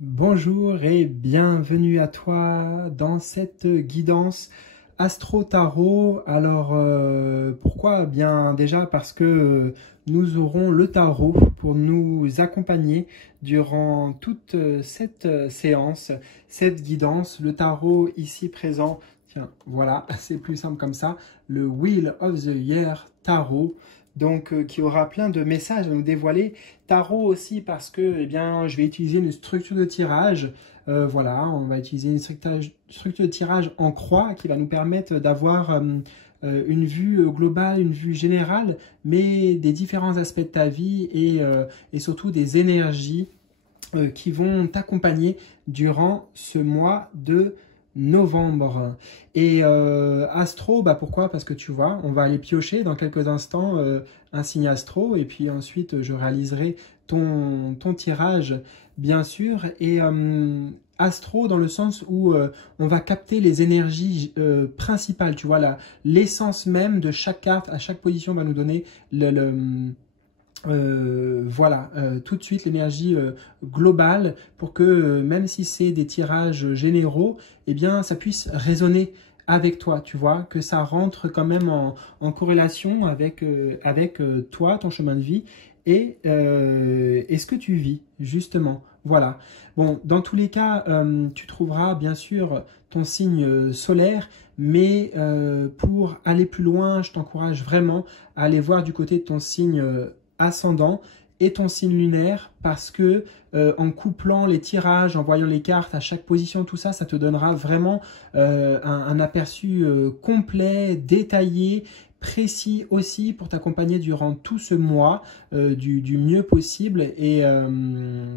Bonjour et bienvenue à toi dans cette guidance Astro Tarot. Alors pourquoi? Eh bien déjà parce que nous aurons le tarot pour nous accompagner durant toute cette séance, cette guidance. Le tarot ici présent, tiens voilà, c'est plus simple comme ça, le Wheel of the Year Tarot. Donc, qui aura plein de messages à nous dévoiler. Tarot aussi parce que eh bien, je vais utiliser une structure de tirage. Voilà, on va utiliser une structure de tirage en croix qui va nous permettre d'avoir une vue globale, une vue générale, mais des différents aspects de ta vie et surtout des énergies qui vont t'accompagner durant ce mois de novembre. Et astro, bah pourquoi? Parce que tu vois, on va aller piocher dans quelques instants un signe astro et puis ensuite je réaliserai ton tirage bien sûr. Et astro dans le sens où on va capter les énergies principales, tu vois, l'essence même de chaque carte, à chaque position va nous donner voilà, tout de suite l'énergie globale pour que même si c'est des tirages généraux, eh bien ça puisse résonner avec toi, tu vois, que ça rentre quand même en corrélation avec toi, ton chemin de vie et ce que tu vis, justement. Voilà. Bon, dans tous les cas, tu trouveras bien sûr ton signe solaire, mais pour aller plus loin, je t'encourage vraiment à aller voir du côté de ton signe ascendant et ton signe lunaire parce que en couplant les tirages, en voyant les cartes à chaque position, tout ça, ça te donnera vraiment un aperçu complet, détaillé, précis aussi pour t'accompagner durant tout ce mois du mieux possible. Et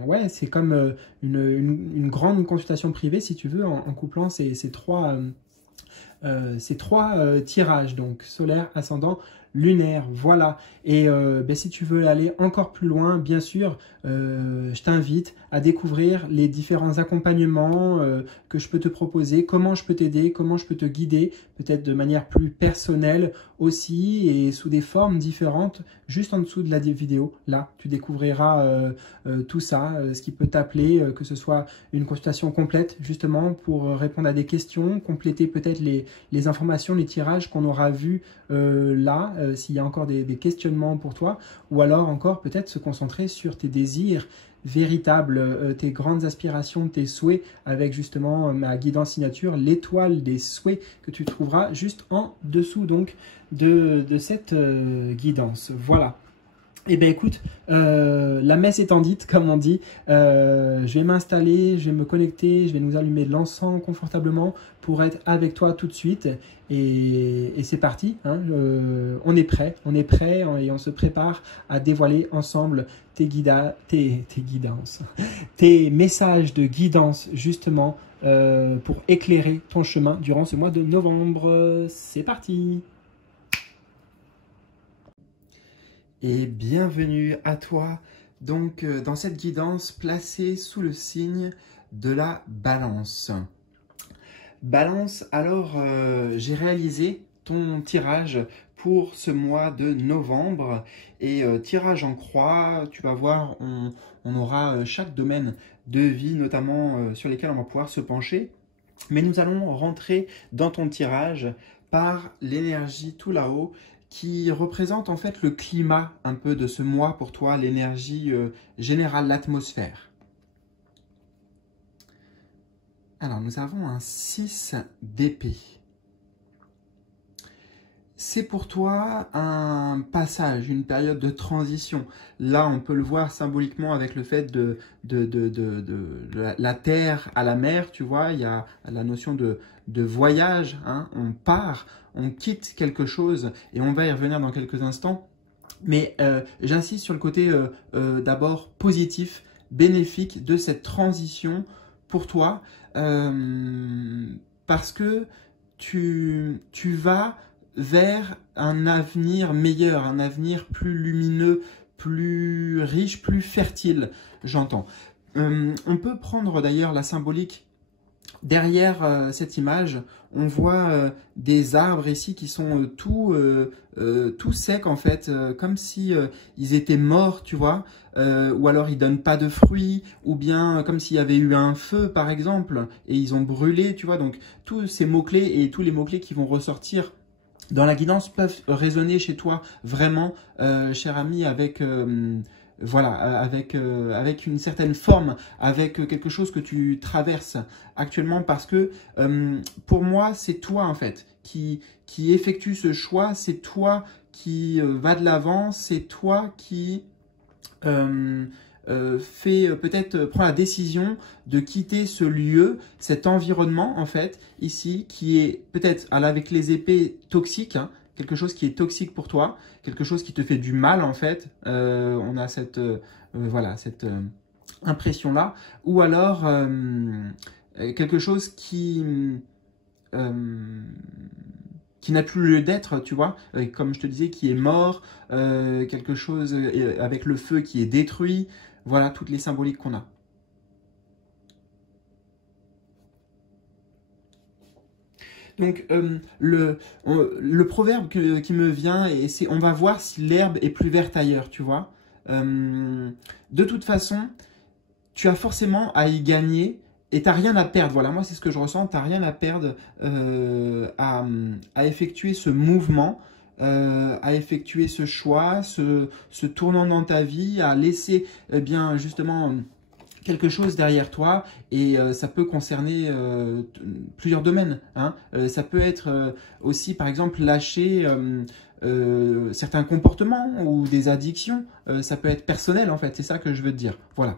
ouais, c'est comme une grande consultation privée si tu veux en couplant ces trois tirages, donc solaire, ascendant, lunaire, voilà. Et ben, si tu veux aller encore plus loin, bien sûr, je t'invite à découvrir les différents accompagnements que je peux te proposer, comment je peux t'aider, comment je peux te guider, peut-être de manière plus personnelle aussi et sous des formes différentes, juste en dessous de la vidéo. Là, tu découvriras tout ça, ce qui peut t'appeler, que ce soit une consultation complète, justement, pour répondre à des questions, compléter peut-être les informations, les tirages qu'on aura vus là, s'il y a encore des questionnements pour toi, ou alors encore peut-être se concentrer sur tes désirs véritables, tes grandes aspirations, tes souhaits, avec justement ma guidance signature, l'étoile des souhaits que tu trouveras juste en dessous donc de cette guidance. Voilà. Eh bien écoute, la messe étant dite, comme on dit, je vais m'installer, je vais me connecter, je vais nous allumer de l'encens confortablement pour être avec toi tout de suite. Et c'est parti, hein, on est prêt et on se prépare à dévoiler ensemble tes guidances, tes messages de guidance justement pour éclairer ton chemin durant ce mois de novembre. C'est parti! Et bienvenue à toi donc dans cette guidance placée sous le signe de la balance. Balance, alors j'ai réalisé ton tirage pour ce mois de novembre et tirage en croix, tu vas voir, on aura chaque domaine de vie notamment sur lesquels on va pouvoir se pencher. Mais nous allons rentrer dans ton tirage par l'énergie tout là-haut qui représente en fait le climat un peu de ce mois pour toi, l'énergie générale, l'atmosphère. Alors nous avons un 6 d'épée. C'est pour toi un passage, une période de transition. Là, on peut le voir symboliquement avec le fait de la terre à la mer, tu vois, il y a la notion de voyage, hein, on part, on quitte quelque chose et on va y revenir dans quelques instants. Mais j'insiste sur le côté d'abord positif, bénéfique de cette transition pour toi parce que tu vas vers un avenir meilleur, un avenir plus lumineux, plus riche, plus fertile, j'entends. On peut prendre d'ailleurs la symbolique derrière cette image, on voit des arbres ici qui sont tout secs en fait, comme si ils étaient morts, tu vois, ou alors ils donnent pas de fruits, ou bien comme s'il y avait eu un feu par exemple, et ils ont brûlé, tu vois. Donc tous ces mots-clés et tous les mots-clés qui vont ressortir dans la guidance peuvent résonner chez toi vraiment, cher ami, avec voilà, avec une certaine forme, avec quelque chose que tu traverses actuellement, parce que pour moi, c'est toi en fait qui effectue ce choix, c'est toi qui va de l'avant, c'est toi qui peut-être prend la décision de quitter ce lieu, cet environnement en fait, ici, qui est peut-être avec les épées toxiques, hein, quelque chose qui est toxique pour toi, quelque chose qui te fait du mal en fait. On a cette voilà, cette impression-là, ou alors quelque chose euh, qui n'a plus lieu d'être, tu vois, comme je te disais, qui est mort, quelque chose avec le feu qui est détruit, voilà toutes les symboliques qu'on a. Donc, le proverbe qui me vient, c'est on va voir si l'herbe est plus verte ailleurs, tu vois. De toute façon, tu as forcément à y gagner et tu n'as rien à perdre. Voilà, moi, c'est ce que je ressens. Tu n'as rien à perdre à effectuer ce mouvement, à effectuer ce choix, ce tournant dans ta vie, à laisser bien justement quelque chose derrière toi, et ça peut concerner plusieurs domaines, hein. Ça peut être aussi par exemple lâcher certains comportements ou des addictions, ça peut être personnel en fait, c'est ça que je veux te dire. Voilà.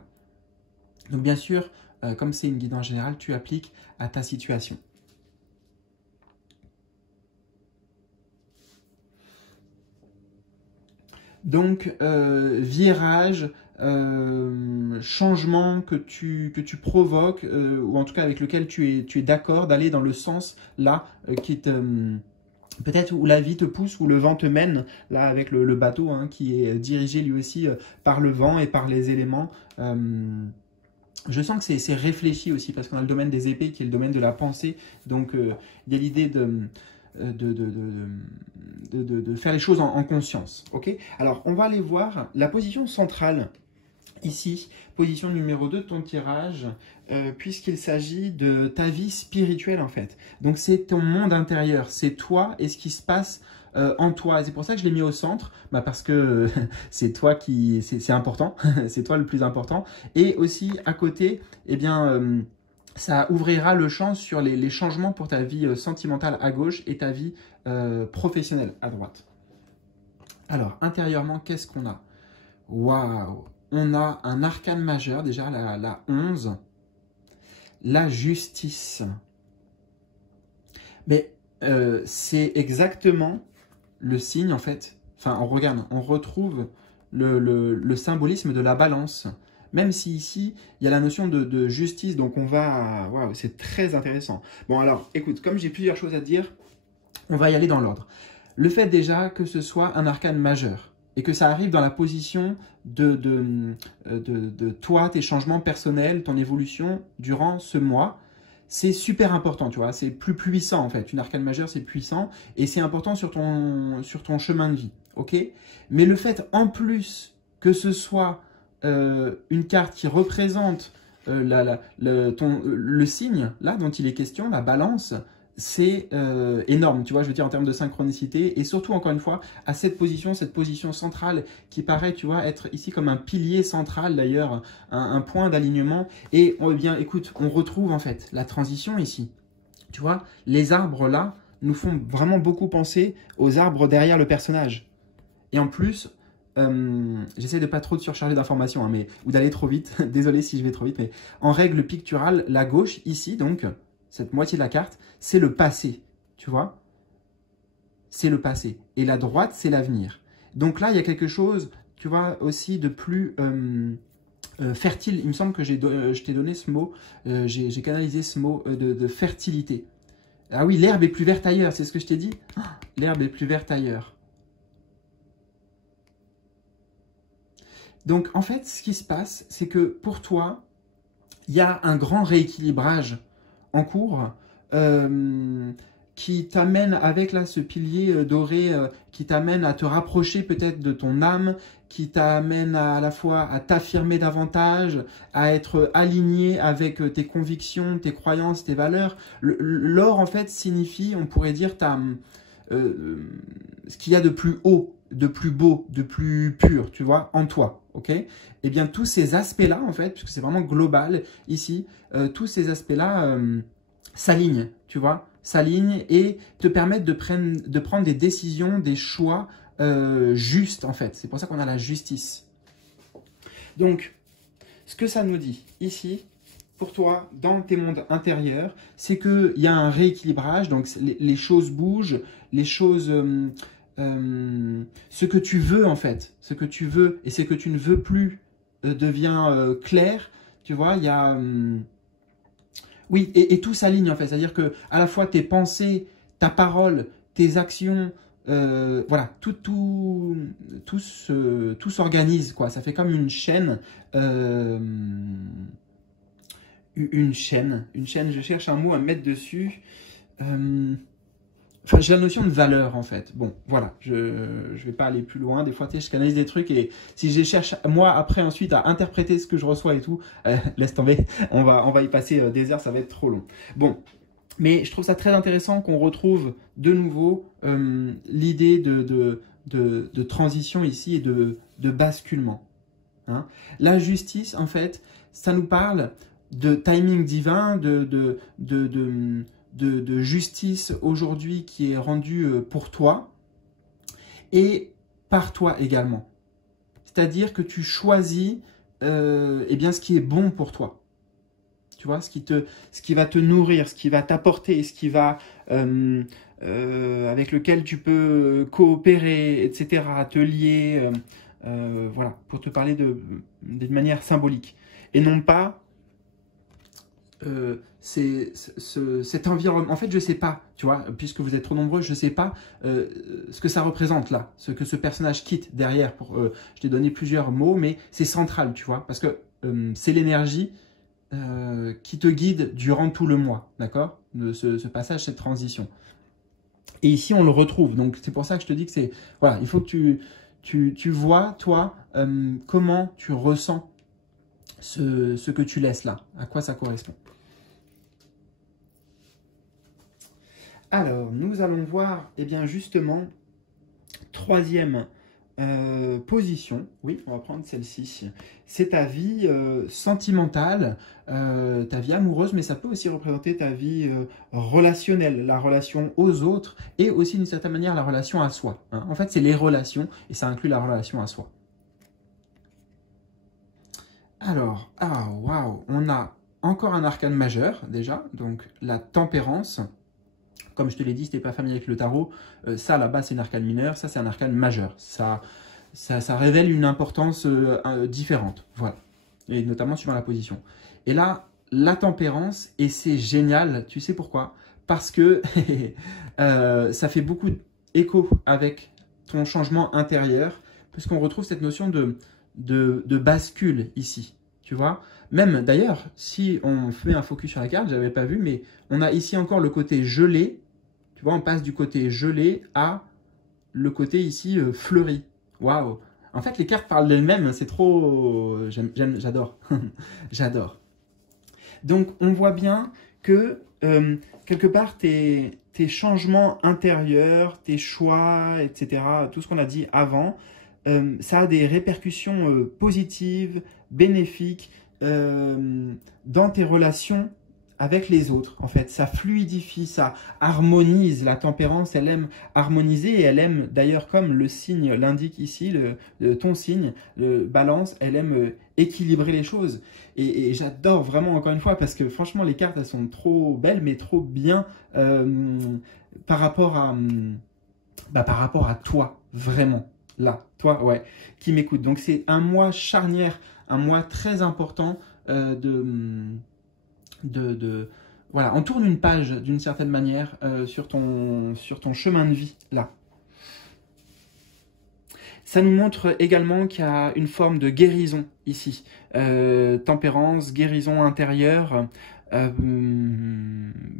Donc bien sûr, comme c'est une guidance générale, tu appliques à ta situation. Donc, virage, changement que tu provoques, ou en tout cas avec lequel tu es d'accord d'aller dans le sens là, qui te... peut-être où la vie te pousse, où le vent te mène, là avec le bateau hein, qui est dirigé lui aussi par le vent et par les éléments. Je sens que c'est réfléchi aussi, parce qu'on a le domaine des épées qui est le domaine de la pensée, donc il y a l'idée de faire les choses en conscience. Okay, alors, on va aller voir la position centrale, ici, position numéro 2 de ton tirage, puisqu'il s'agit de ta vie spirituelle, en fait. Donc, c'est ton monde intérieur, c'est toi et ce qui se passe en toi. Et c'est pour ça que je l'ai mis au centre, bah parce que c'est toi qui... c'est important, c'est toi le plus important. Et aussi, à côté, eh bien... ça ouvrira le champ sur les changements pour ta vie sentimentale à gauche et ta vie professionnelle à droite. Alors, intérieurement, qu'est-ce qu'on a? Waouh! On a un arcane majeur, déjà la 11, la justice. Mais c'est exactement le signe, en fait. Enfin, on regarde, on retrouve le symbolisme de la balance. Même si ici, il y a la notion de justice, donc on va... Waouh, c'est très intéressant. Bon, alors, écoute, comme j'ai plusieurs choses à dire, on va y aller dans l'ordre. Le fait déjà que ce soit un arcane majeur, et que ça arrive dans la position de toi, tes changements personnels, ton évolution durant ce mois, c'est super important, tu vois, c'est plus puissant en fait. Une arcane majeure, c'est puissant, et c'est important sur ton chemin de vie, ok? Mais le fait en plus que ce soit une carte qui représente le signe là dont il est question, la balance, c'est énorme, tu vois, je veux dire en termes de synchronicité, et surtout encore une fois à cette position centrale qui paraît, tu vois, être ici comme un pilier central d'ailleurs, un point d'alignement. Et eh bien écoute, on retrouve en fait la transition ici, tu vois, les arbres là nous font vraiment beaucoup penser aux arbres derrière le personnage. Et en plus, j'essaie de pas trop te surcharger d'informations, hein, ou d'aller trop vite, désolé si je vais trop vite, mais en règle picturale, la gauche ici, donc, cette moitié de la carte, c'est le passé, tu vois, c'est le passé. Et la droite, c'est l'avenir. Donc là, il y a quelque chose, tu vois, aussi de plus fertile. Il me semble que je t'ai donné ce mot, j'ai canalisé ce mot de fertilité. Ah oui, l'herbe est plus verte ailleurs, c'est ce que je t'ai dit? L'herbe est plus verte ailleurs. Donc, en fait, ce qui se passe, c'est que pour toi, il y a un grand rééquilibrage en cours, qui t'amène avec là ce pilier doré, qui t'amène à te rapprocher peut-être de ton âme, qui t'amène à la fois à t'affirmer davantage, à être aligné avec tes convictions, tes croyances, tes valeurs. L'or en fait signifie, on pourrait dire, ce qu'il y a de plus haut, de plus beau, de plus pur, tu vois, en toi, ok? Eh bien, tous ces aspects-là, en fait, puisque c'est vraiment global ici, tous ces aspects-là s'alignent, tu vois, s'alignent et te permettent de prendre des décisions, des choix justes, en fait. C'est pour ça qu'on a la justice. Donc, ce que ça nous dit ici, pour toi, dans tes mondes intérieurs, c'est qu'il y a un rééquilibrage, donc les choses bougent, les choses... ce que tu veux en fait, ce que tu veux et ce que tu ne veux plus devient clair, tu vois, il y a... oui, et tout s'aligne en fait, c'est-à-dire que à la fois tes pensées, ta parole, tes actions, voilà, tout s'organise, quoi, ça fait comme une chaîne, je cherche un mot à mettre dessus, enfin, j'ai la notion de valeur, en fait. Bon, voilà, je vais pas aller plus loin. Des fois, tu sais, je canalise des trucs et si je cherche, moi, après, ensuite, à interpréter ce que je reçois et tout, laisse tomber, on va y passer des heures, ça va être trop long. Bon, mais je trouve ça très intéressant qu'on retrouve de nouveau l'idée de transition ici et de basculement. Hein. La justice, en fait, ça nous parle de timing divin, de justice aujourd'hui qui est rendue pour toi et par toi également. C'est-à-dire que tu choisis eh bien, ce qui est bon pour toi. Tu vois, ce qui va te nourrir, ce qui va t'apporter, ce qui va avec lequel tu peux coopérer, etc., te lier, voilà, pour te parler d'une manière symbolique. Et non pas cet environnement. En fait, je ne sais pas, tu vois, puisque vous êtes trop nombreux, je ne sais pas ce que ça représente là, ce que ce personnage quitte derrière. Je t'ai donné plusieurs mots, mais c'est central, tu vois, parce que c'est l'énergie qui te guide durant tout le mois, d'accord, ce passage, cette transition. Et ici, on le retrouve. Donc, c'est pour ça que je te dis que c'est... Voilà, il faut que tu vois, toi, comment tu ressens ce que tu laisses là, à quoi ça correspond. Alors, nous allons voir, eh bien, justement, troisième position. Oui, on va prendre celle-ci. C'est ta vie sentimentale, ta vie amoureuse, mais ça peut aussi représenter ta vie relationnelle, la relation aux autres et aussi d'une certaine manière la relation à soi. Hein. En fait, c'est les relations et ça inclut la relation à soi. Alors, ah waouh, on a encore un arcane majeur déjà, donc la tempérance. Comme je te l'ai dit, si tu n'es pas familier avec le tarot, ça là-bas c'est un arcane mineur, ça c'est un arcane majeur. Ça révèle une importance différente, voilà, et notamment suivant la position. Et là, la tempérance, et c'est génial, tu sais pourquoi? Parce que ça fait beaucoup d'écho avec ton changement intérieur, puisqu'on retrouve cette notion de bascule ici, tu vois. Même d'ailleurs, si on fait un focus sur la carte, je n'avais pas vu, mais on a ici encore le côté gelé, tu vois, on passe du côté gelé à le côté ici fleuri. Waouh! En fait, les cartes parlent d'elles-mêmes, c'est trop... J'adore. J'adore. Donc, on voit bien que, quelque part, tes changements intérieurs, tes choix, etc., tout ce qu'on a dit avant, ça a des répercussions positives, bénéfiques dans tes relations avec les autres. En fait, ça fluidifie, ça harmonise. La tempérance, elle aime harmoniser et elle aime, d'ailleurs, comme le signe l'indique ici, ton signe, le balance, elle aime équilibrer les choses. Et j'adore vraiment, encore une fois, parce que franchement, les cartes, elles sont trop belles, mais trop bien par rapport à toi, vraiment. Là, toi, ouais, qui m'écoute. Donc, c'est un mois charnière, un mois très important voilà, on tourne une page d'une certaine manière sur ton chemin de vie, là. Ça nous montre également qu'il y a une forme de guérison ici. Tempérance, guérison intérieure.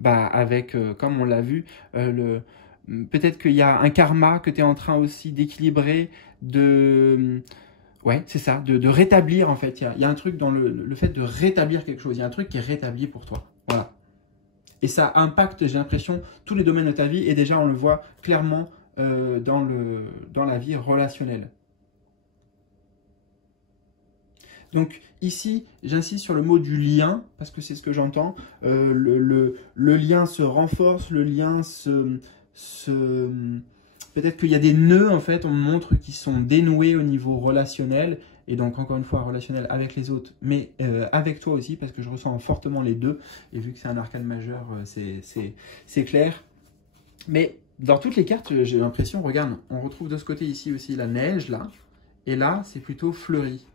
avec, comme on l'a vu, peut-être qu'il y a un karma que tu es en train aussi d'équilibrer, ouais, c'est ça, de rétablir en fait. Il y a un truc dans le fait de rétablir quelque chose. Il y a un truc qui est rétabli pour toi. Voilà. Et ça impacte, j'ai l'impression, tous les domaines de ta vie. Et déjà, on le voit clairement dans la vie relationnelle. Donc ici, j'insiste sur le mot du lien, parce que c'est ce que j'entends. Le lien se renforce, le lien peut-être qu'il y a des nœuds, en fait, on me montre qui sont dénoués au niveau relationnel, et donc encore une fois relationnel avec les autres, mais avec toi aussi, parce que je ressens fortement les deux, et vu que c'est un arcane majeur, c'est clair. Mais dans toutes les cartes, j'ai l'impression, regarde, on retrouve de ce côté ici aussi la neige, là, et là, c'est plutôt fleuri.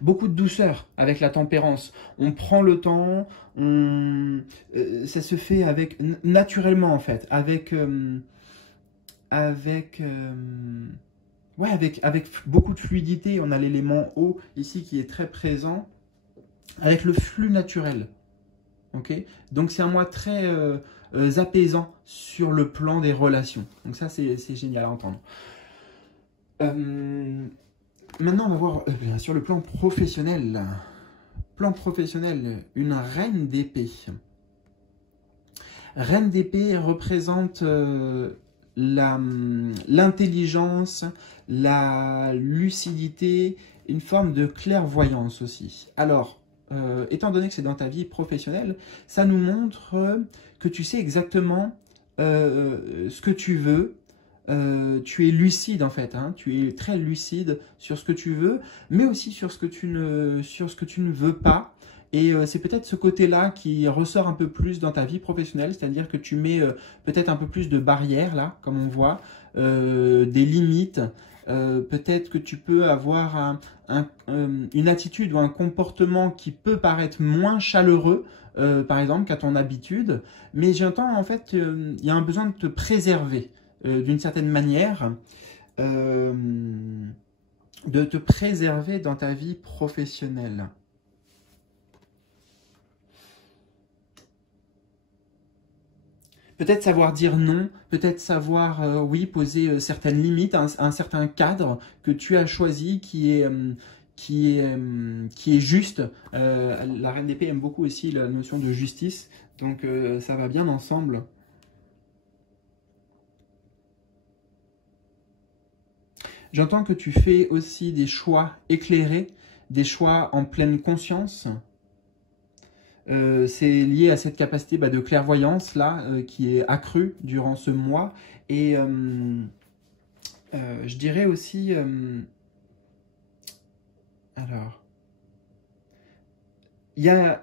Beaucoup de douceur avec la tempérance. On prend le temps, ça se fait avec naturellement en fait, ouais, avec beaucoup de fluidité. On a l'élément eau ici qui est très présent, avec le flux naturel. Ok, donc c'est un mois très apaisant sur le plan des relations. Donc ça c'est génial à entendre. Maintenant, on va voir sur le plan professionnel. Plan professionnel, une reine d'épée. Reine d'épée représente l'intelligence, la lucidité, une forme de clairvoyance aussi. Alors, étant donné que c'est dans ta vie professionnelle, ça nous montre que tu sais exactement ce que tu veux. Tu es lucide en fait, hein, tu es très lucide sur ce que tu veux, mais aussi sur ce que tu ne veux pas. Et c'est peut-être ce côté-là qui ressort un peu plus dans ta vie professionnelle, c'est-à-dire que tu mets peut-être un peu plus de barrières là, comme on voit, des limites. Peut-être que tu peux avoir une attitude ou un comportement qui peut paraître moins chaleureux, par exemple, qu'à ton habitude, mais j'entends en fait qu'il y a un besoin de te préserver d'une certaine manière, de te préserver dans ta vie professionnelle. Peut-être savoir dire non, peut-être savoir, oui, poser certaines limites, un certain cadre que tu as choisi qui est juste. La Reine d'Épée aime beaucoup aussi la notion de justice, donc ça va bien ensemble. J'entends que tu fais aussi des choix éclairés, des choix en pleine conscience. C'est lié à cette capacité de clairvoyance là qui est accrue durant ce mois. Et je dirais aussi, alors, il y a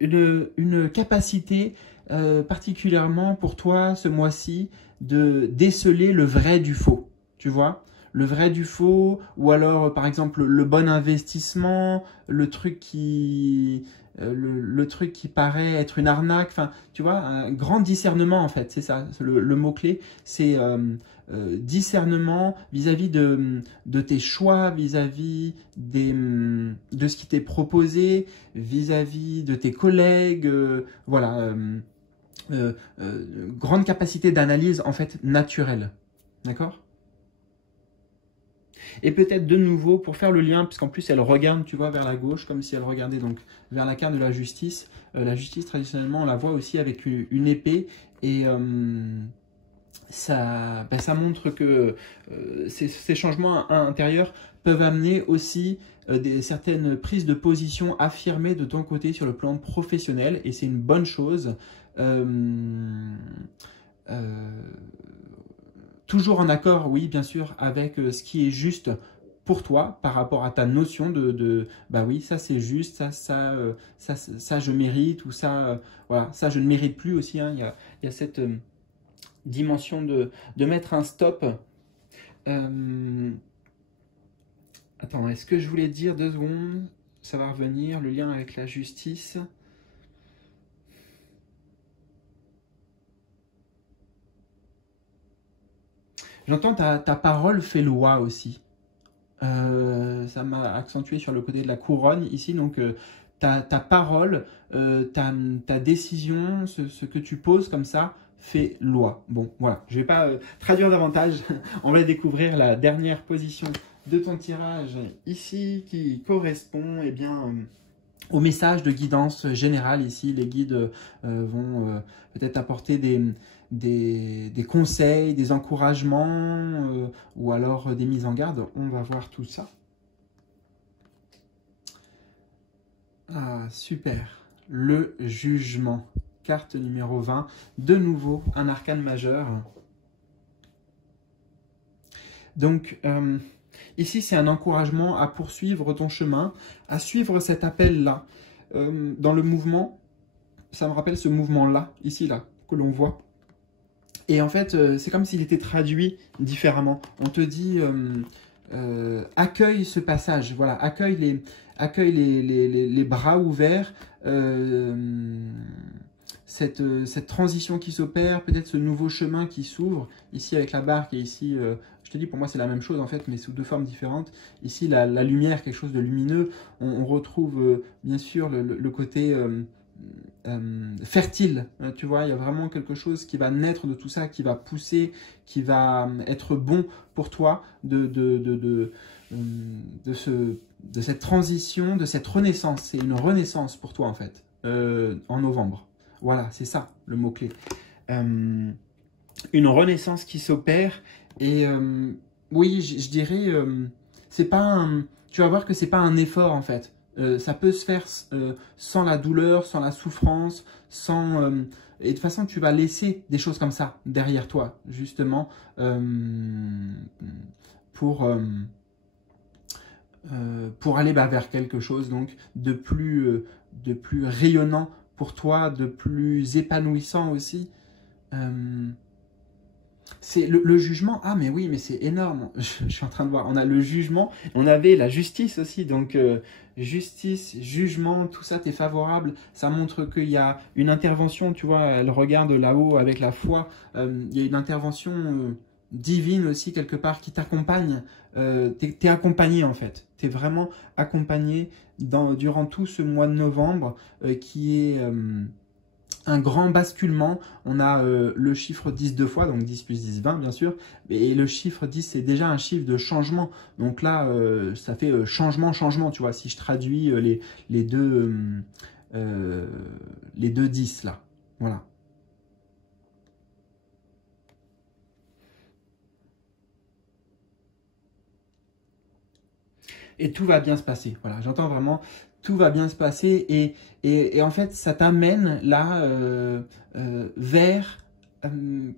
une capacité particulièrement pour toi ce mois-ci de déceler le vrai du faux, tu vois, le vrai du faux, ou alors par exemple le bon investissement, le truc qui paraît être une arnaque, enfin tu vois, un grand discernement en fait, c'est ça, le mot-clé, c'est discernement vis-à-vis de tes choix, vis-à-vis de ce qui t'est proposé, vis-à-vis de tes collègues, voilà, grande capacité d'analyse en fait naturelle, d'accord? Et peut-être de nouveau, pour faire le lien, puisqu'en plus elle regarde, tu vois, vers la gauche, comme si elle regardait donc vers la carte de la justice. La justice, traditionnellement, on la voit aussi avec une épée. Et ça montre que ces changements intérieurs peuvent amener aussi certaines prises de position affirmées de ton côté sur le plan professionnel. Et c'est une bonne chose. Toujours en accord, oui, bien sûr, avec ce qui est juste pour toi par rapport à ta notion bah oui, ça c'est juste, ça je mérite, ou ça, voilà, ça je ne mérite plus aussi, hein. Il y a cette dimension de mettre un stop. Attends, est-ce que je voulais dire 2 secondes? Ça va revenir, le lien avec la justice. J'entends ta parole fait loi aussi. ça m'a accentué sur le côté de la couronne ici. Donc, ta parole, ta décision, ce que tu poses comme ça, fait loi. Bon, voilà, je ne vais pas traduire davantage. On va découvrir la dernière position de ton tirage ici qui correspond eh bien, au message de guidance générale. Ici, les guides vont peut-être apporter des conseils, des encouragements ou alors des mises en garde. On va voir tout ça. Ah, super. Le jugement. Carte numéro 20. De nouveau, un arcane majeur. Donc, ici, c'est un encouragement à poursuivre ton chemin, à suivre cet appel-là. Dans le mouvement, ça me rappelle ce mouvement-là, ici, là, que l'on voit. Et en fait, c'est comme s'il était traduit différemment. On te dit, accueille ce passage, voilà, accueille les bras ouverts, cette transition qui s'opère, peut-être ce nouveau chemin qui s'ouvre, ici avec la barque et ici, je te dis, pour moi c'est la même chose en fait, mais sous deux formes différentes. Ici la lumière, quelque chose de lumineux, on retrouve bien sûr le côté fertile, tu vois, il y a vraiment quelque chose qui va naître de tout ça, qui va pousser, qui va être bon pour toi de cette transition, de cette renaissance. C'est une renaissance pour toi en fait, en novembre. Voilà, c'est ça le mot-clé. Une renaissance qui s'opère et oui, je dirais, c'est pas tu vas voir que c'est pas un effort en fait. Ça peut se faire sans la douleur, sans la souffrance, sans... et de toute façon, tu vas laisser des choses comme ça derrière toi, justement, pour aller vers quelque chose donc, de plus rayonnant pour toi, de plus épanouissant aussi. C'est le jugement. Ah mais oui, mais c'est énorme. Je suis en train de voir. On a le jugement, on avait la justice aussi. Donc justice, jugement, tout ça t'est favorable. Ça montre qu'il y a une intervention. Tu vois, elle regarde là-haut avec la foi. Il y a une intervention divine aussi quelque part qui t'accompagne. T'es accompagné en fait. T'es vraiment accompagné durant tout ce mois de novembre qui est un grand basculement. On a le chiffre 10 deux fois, donc 10 plus 10, 20 bien sûr. Et le chiffre 10, c'est déjà un chiffre de changement. Donc là, ça fait changement, changement, tu vois, si je traduis les deux 10 là. Voilà. Et tout va bien se passer. Voilà, j'entends vraiment, tout va bien se passer. Et en fait, ça t'amène là vers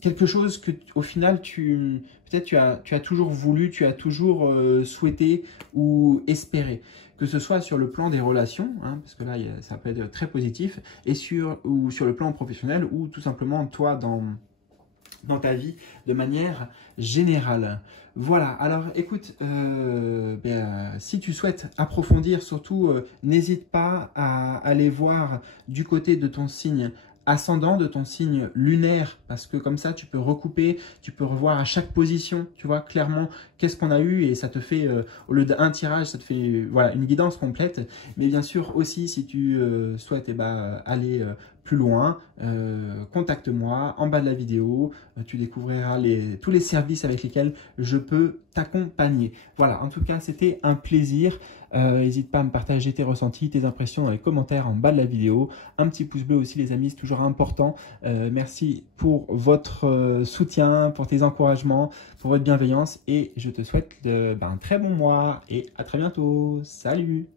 quelque chose que, au final, peut-être tu as toujours voulu, tu as toujours souhaité ou espéré. Que ce soit sur le plan des relations, hein, parce que là, ça peut être très positif, ou sur le plan professionnel, ou tout simplement toi dans ta vie de manière générale. Voilà, alors écoute, si tu souhaites approfondir, surtout n'hésite pas à aller voir du côté de ton signe ascendant, de ton signe lunaire, parce que comme ça tu peux recouper, tu peux revoir à chaque position, tu vois clairement qu'est-ce qu'on a eu et ça te fait, au lieu d'un tirage, ça te fait voilà, une guidance complète. Mais bien sûr aussi, si tu souhaites aller plus loin, contacte-moi en bas de la vidéo, tu découvriras tous les services avec lesquels je peux t'accompagner. Voilà, en tout cas, c'était un plaisir. N'hésite pas à me partager tes ressentis, tes impressions dans les commentaires en bas de la vidéo. Un petit pouce bleu aussi, les amis, c'est toujours important. Merci pour votre soutien, pour tes encouragements, pour votre bienveillance et je te souhaite un très bon mois et à très bientôt. Salut!